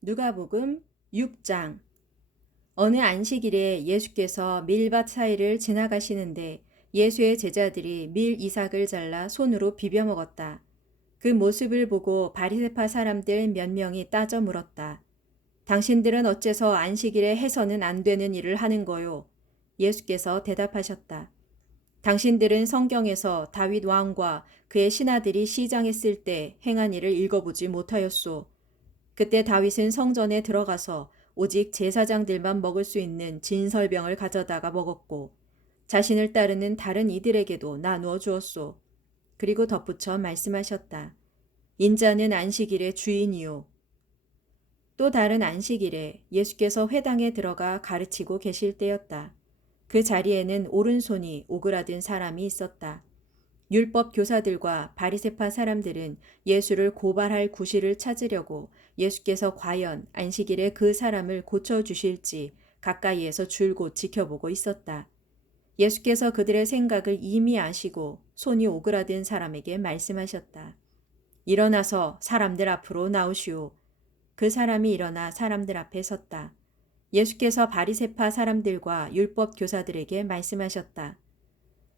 누가복음 6장. 어느 안식일에 예수께서 밀밭 사이를 지나가시는데 예수의 제자들이 밀 이삭을 잘라 손으로 비벼 먹었다. 그 모습을 보고 바리새파 사람들 몇 명이 따져 물었다. 당신들은 어째서 안식일에 해서는 안 되는 일을 하는 거요? 예수께서 대답하셨다. 당신들은 성경에서 다윗 왕과 그의 신하들이 시장했을 때 행한 일을 읽어보지 못하였소. 그때 다윗은 성전에 들어가서 오직 제사장들만 먹을 수 있는 진설병을 가져다가 먹었고 자신을 따르는 다른 이들에게도 나누어 주었소. 그리고 덧붙여 말씀하셨다. 인자는 안식일의 주인이요. 또 다른 안식일에 예수께서 회당에 들어가 가르치고 계실 때였다. 그 자리에는 오른손이 오그라든 사람이 있었다. 율법 교사들과 바리새파 사람들은 예수를 고발할 구실을 찾으려고 예수께서 과연 안식일에 그 사람을 고쳐 주실지 가까이에서 줄곧 지켜보고 있었다. 예수께서 그들의 생각을 이미 아시고 손이 오그라든 사람에게 말씀하셨다. 일어나서 사람들 앞으로 나오시오. 그 사람이 일어나 사람들 앞에 섰다. 예수께서 바리새파 사람들과 율법 교사들에게 말씀하셨다.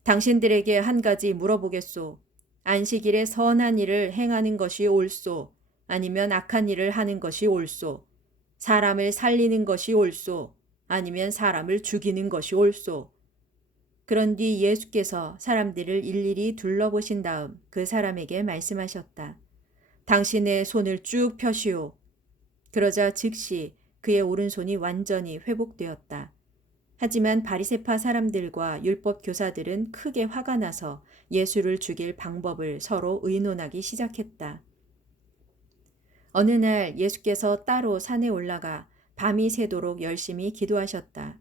당신들에게 한 가지 물어보겠소. 안식일에 선한 일을 행하는 것이 옳소? 아니면 악한 일을 하는 것이 옳소? 사람을 살리는 것이 옳소? 아니면 사람을 죽이는 것이 옳소? 그런 뒤 예수께서 사람들을 일일이 둘러보신 다음 그 사람에게 말씀하셨다. 당신의 손을 쭉 펴시오. 그러자 즉시 그의 오른손이 완전히 회복되었다. 하지만 바리새파 사람들과 율법 교사들은 크게 화가 나서 예수를 죽일 방법을 서로 의논하기 시작했다. 어느 날 예수께서 따로 산에 올라가 밤이 새도록 열심히 기도하셨다.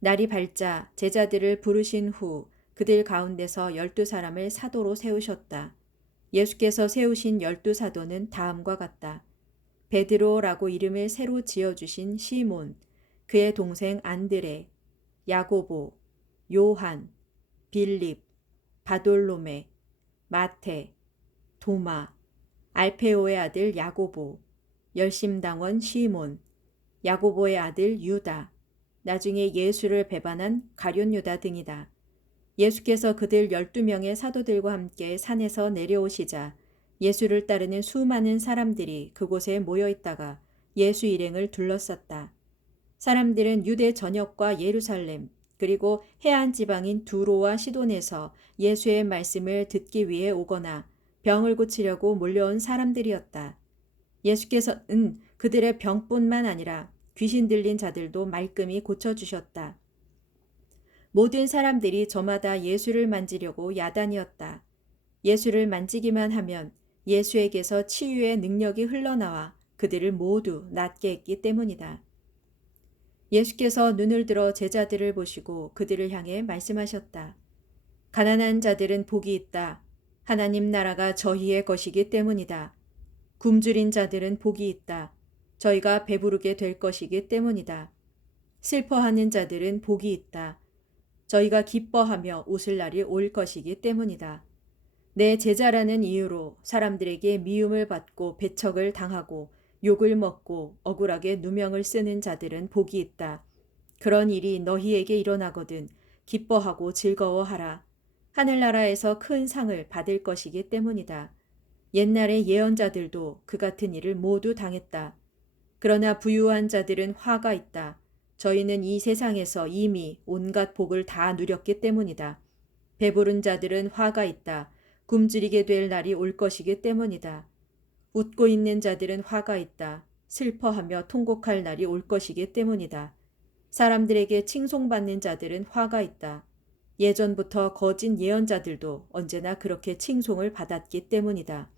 날이 밝자 제자들을 부르신 후 그들 가운데서 12사람을 사도로 세우셨다. 예수께서 세우신 12사도는 다음과 같다. 베드로라고 이름을 새로 지어주신 시몬, 그의 동생 안드레, 야고보, 요한, 빌립, 바돌로메, 마테, 도마, 알페오의 아들 야고보, 열심당원 시몬, 야고보의 아들 유다, 나중에 예수를 배반한 가룟 유다 등이다. 예수께서 그들 12명의 사도들과 함께 산에서 내려오시자 예수를 따르는 수많은 사람들이 그곳에 모여 있다가 예수 일행을 둘러쌌다. 사람들은 유대 전역과 예루살렘 그리고 해안 지방인 두로와 시돈에서 예수의 말씀을 듣기 위해 오거나 병을 고치려고 몰려온 사람들이었다. 예수께서는 그들의 병뿐만 아니라 귀신 들린 자들도 말끔히 고쳐주셨다. 모든 사람들이 저마다 예수를 만지려고 야단이었다. 예수를 만지기만 하면 예수에게서 치유의 능력이 흘러나와 그들을 모두 낫게 했기 때문이다. 예수께서 눈을 들어 제자들을 보시고 그들을 향해 말씀하셨다. 가난한 자들은 복이 있다. 하나님 나라가 저희의 것이기 때문이다. 굶주린 자들은 복이 있다. 저희가 배부르게 될 것이기 때문이다. 슬퍼하는 자들은 복이 있다. 저희가 기뻐하며 웃을 날이 올 것이기 때문이다. 내 제자라는 이유로 사람들에게 미움을 받고 배척을 당하고 욕을 먹고 억울하게 누명을 쓰는 자들은 복이 있다. 그런 일이 너희에게 일어나거든 기뻐하고 즐거워하라. 하늘나라에서 큰 상을 받을 것이기 때문이다. 옛날의 예언자들도 그 같은 일을 모두 당했다. 그러나 부유한 자들은 화가 있다. 저희는 이 세상에서 이미 온갖 복을 다 누렸기 때문이다. 배부른 자들은 화가 있다. 굶주리게 될 날이 올 것이기 때문이다. 웃고 있는 자들은 화가 있다. 슬퍼하며 통곡할 날이 올 것이기 때문이다. 사람들에게 칭송받는 자들은 화가 있다. 예전부터 거짓 예언자들도 언제나 그렇게 칭송을 받았기 때문이다.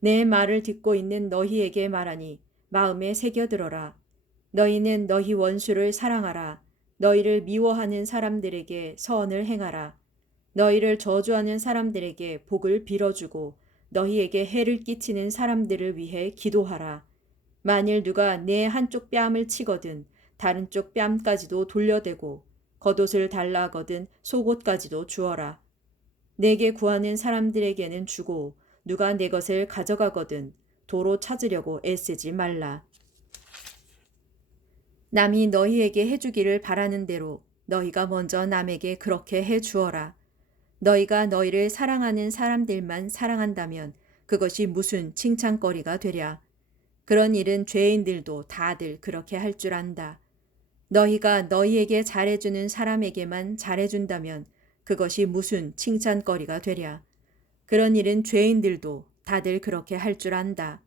내 말을 듣고 있는 너희에게 말하니 마음에 새겨들어라. 너희는 너희 원수를 사랑하라. 너희를 미워하는 사람들에게 선을 행하라. 너희를 저주하는 사람들에게 복을 빌어주고 너희에게 해를 끼치는 사람들을 위해 기도하라. 만일 누가 내 한쪽 뺨을 치거든 다른 쪽 뺨까지도 돌려대고 겉옷을 달라 하거든 속옷까지도 주어라. 내게 구하는 사람들에게는 주고 누가 내 것을 가져가거든 도로 찾으려고 애쓰지 말라. 남이 너희에게 해주기를 바라는 대로 너희가 먼저 남에게 그렇게 해 주어라. 너희가 너희를 사랑하는 사람들만 사랑한다면 그것이 무슨 칭찬거리가 되랴. 그런 일은 죄인들도 다들 그렇게 할 줄 안다. 너희가 너희에게 잘해주는 사람에게만 잘해준다면 그것이 무슨 칭찬거리가 되랴. 그런 일은 죄인들도 다들 그렇게 할 줄 안다.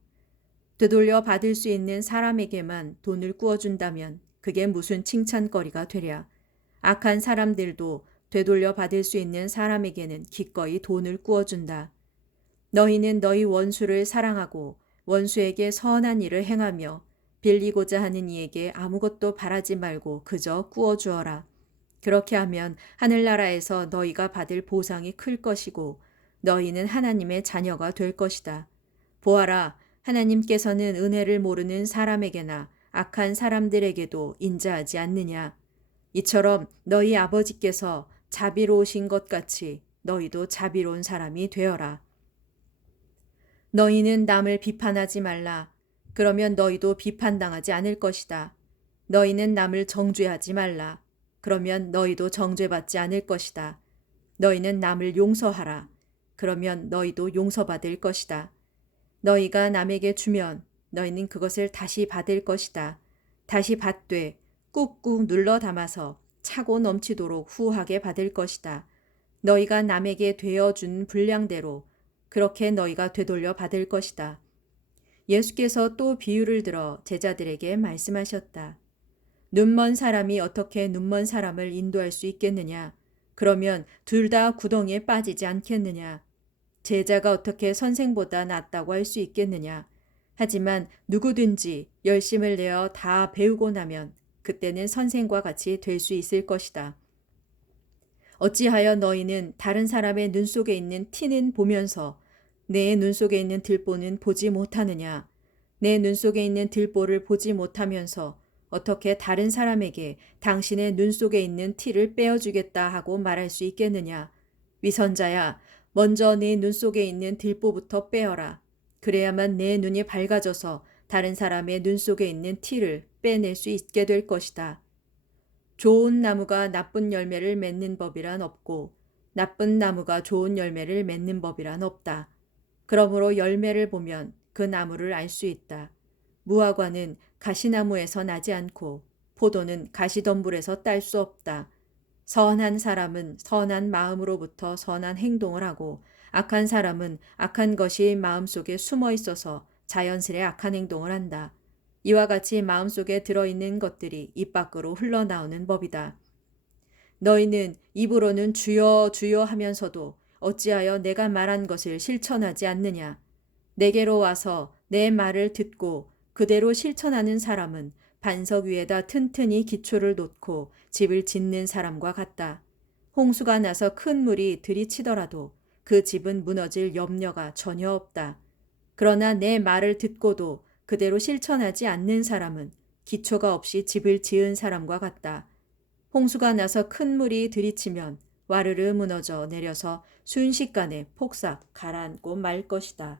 되돌려 받을 수 있는 사람에게만 돈을 꾸어준다면 그게 무슨 칭찬거리가 되랴. 악한 사람들도 되돌려 받을 수 있는 사람에게는 기꺼이 돈을 꾸어준다. 너희는 너희 원수를 사랑하고 원수에게 선한 일을 행하며 빌리고자 하는 이에게 아무것도 바라지 말고 그저 꾸어주어라. 그렇게 하면 하늘나라에서 너희가 받을 보상이 클 것이고 너희는 하나님의 자녀가 될 것이다. 보아라, 하나님께서는 은혜를 모르는 사람에게나 악한 사람들에게도 인자하지 않느냐. 이처럼 너희 아버지께서 자비로우신 것 같이 너희도 자비로운 사람이 되어라. 너희는 남을 비판하지 말라. 그러면 너희도 비판당하지 않을 것이다. 너희는 남을 정죄하지 말라. 그러면 너희도 정죄받지 않을 것이다. 너희는 남을 용서하라. 그러면 너희도 용서받을 것이다. 너희가 남에게 주면 너희는 그것을 다시 받을 것이다. 다시 받되 꾹꾹 눌러 담아서 차고 넘치도록 후하게 받을 것이다. 너희가 남에게 되어준 분량대로 그렇게 너희가 되돌려 받을 것이다. 예수께서 또 비유를 들어 제자들에게 말씀하셨다. 눈먼 사람이 어떻게 눈먼 사람을 인도할 수 있겠느냐? 그러면 둘 다 구덩이에 빠지지 않겠느냐? 제자가 어떻게 선생보다 낫다고 할 수 있겠느냐? 하지만 누구든지 열심을 내어 다 배우고 나면 그때는 선생과 같이 될 수 있을 것이다. 어찌하여 너희는 다른 사람의 눈 속에 있는 티는 보면서 내 눈 속에 있는 들보는 보지 못하느냐? 내 눈 속에 있는 들보를 보지 못하면서 어떻게 다른 사람에게 당신의 눈 속에 있는 티를 빼어주겠다 하고 말할 수 있겠느냐? 위선자야, 먼저 네 눈 속에 있는 들보부터 빼어라. 그래야만 내 눈이 밝아져서 다른 사람의 눈 속에 있는 티를 빼낼 수 있게 될 것이다. 좋은 나무가 나쁜 열매를 맺는 법이란 없고 나쁜 나무가 좋은 열매를 맺는 법이란 없다. 그러므로 열매를 보면 그 나무를 알 수 있다. 무화과는 가시나무에서 나지 않고 포도는 가시덤불에서 딸 수 없다. 선한 사람은 선한 마음으로부터 선한 행동을 하고 악한 사람은 악한 것이 마음속에 숨어 있어서 자연스레 악한 행동을 한다. 이와 같이 마음속에 들어있는 것들이 입 밖으로 흘러나오는 법이다. 너희는 입으로는 주여 주여 하면서도 어찌하여 내가 말한 것을 실천하지 않느냐. 내게로 와서 내 말을 듣고 그대로 실천하는 사람은 반석 위에다 튼튼히 기초를 놓고 집을 짓는 사람과 같다. 홍수가 나서 큰 물이 들이치더라도 그 집은 무너질 염려가 전혀 없다. 그러나 내 말을 듣고도 그대로 실천하지 않는 사람은 기초가 없이 집을 지은 사람과 같다. 홍수가 나서 큰 물이 들이치면 와르르 무너져 내려서 순식간에 폭삭 가라앉고 말 것이다.